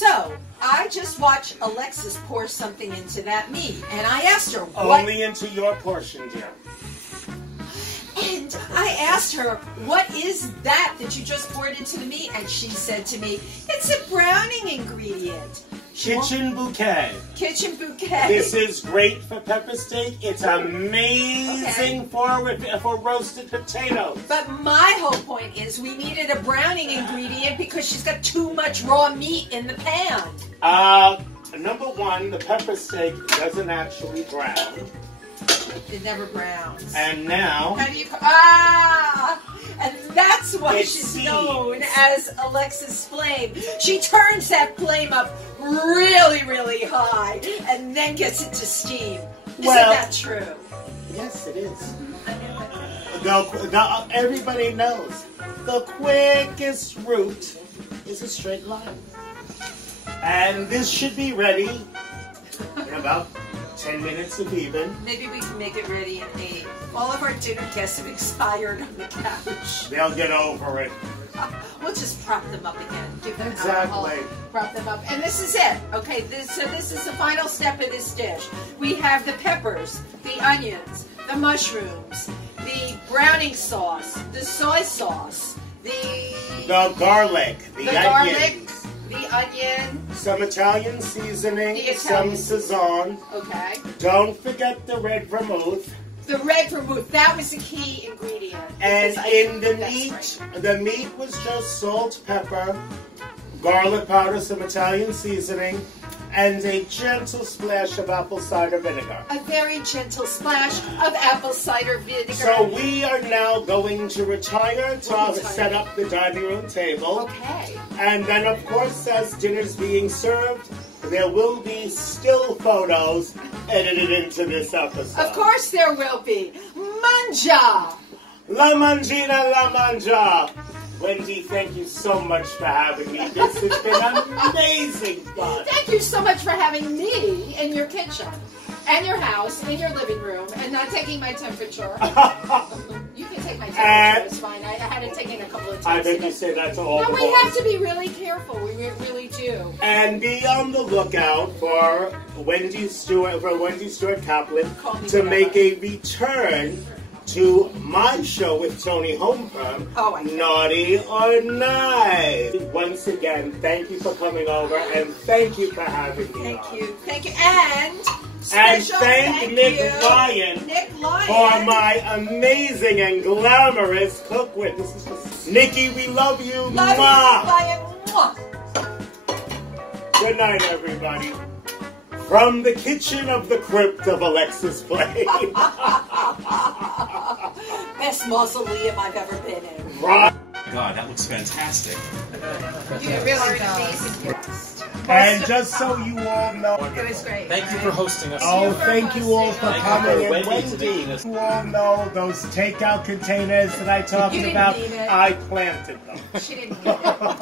So, I just watched Alexis pour something into that meat, and I asked her, what? Only into your portion, dear. And I asked her, what is that you just poured into the meat? And she said to me, it's a browning ingredient. Kitchen bouquet. Kitchen bouquet. This is great for pepper steak. It's amazing for roasted potatoes. But my whole point is we needed a browning ingredient because she's got too much raw meat in the pan. Number one, the pepper steak doesn't actually brown. It never browns. And now... How do you... And that's why she's known as Alexis Flame. She turns that flame up really, really high and then gets it to steam. Isn't that true? Yes, it is. Everybody knows the quickest route is a straight line. And this should be ready in about 10 minutes of even. Maybe we can make it ready in 8. All of our dinner guests have expired on the couch. They'll get over it. We'll just prop them up again. Give them exactly. alcohol, prop them up. And this is it. Okay, so this is the final step of this dish. We have the peppers, the onions, the mushrooms, the browning sauce, the soy sauce, the garlic, the onion. The onion. Some Italian seasoning, some Sazon. Okay. Don't forget the red vermouth. The red vermouth, that was the key ingredient. And in the meat, the meat was just salt, pepper, garlic powder, some Italian seasoning, and a gentle splash of apple cider vinegar. A very gentle splash of apple cider vinegar. So we are now going to retire to set up the dining room table. Okay. And then, of course, as dinner's being served, there will be still photos edited into this episode. Of course there will be. Manja! La mangina, la manja! Wendy, thank you so much for having me. This has been amazing fun. Thank you so much for having me in your kitchen, and your house, and your living room, and not taking my temperature. You can take my temperature, it's fine. I had it taken a couple of times. I think you say that to all the we have to be really careful. We really do. And be on the lookout for Wendy Stewart Kaplan to make a return to my show with Tony Holmgren, Naughty or Nice. Once again, thank you for coming over, and thank you for having me on. Thank you, and thank Nick Lyon for my amazing and glamorous cook with. Nikki, we love you. Love you, Lyon. Good night, everybody. From the kitchen of the crypt of Alexis Flame. Best mausoleum I've ever been in. Right. God, that looks fantastic. You really are an amazing guest. And just so you all know, it was great. Thank you for hosting us. Oh, thank you all for coming. And Wendy, you all know those takeout containers that I talked about. I planted them. She didn't need it.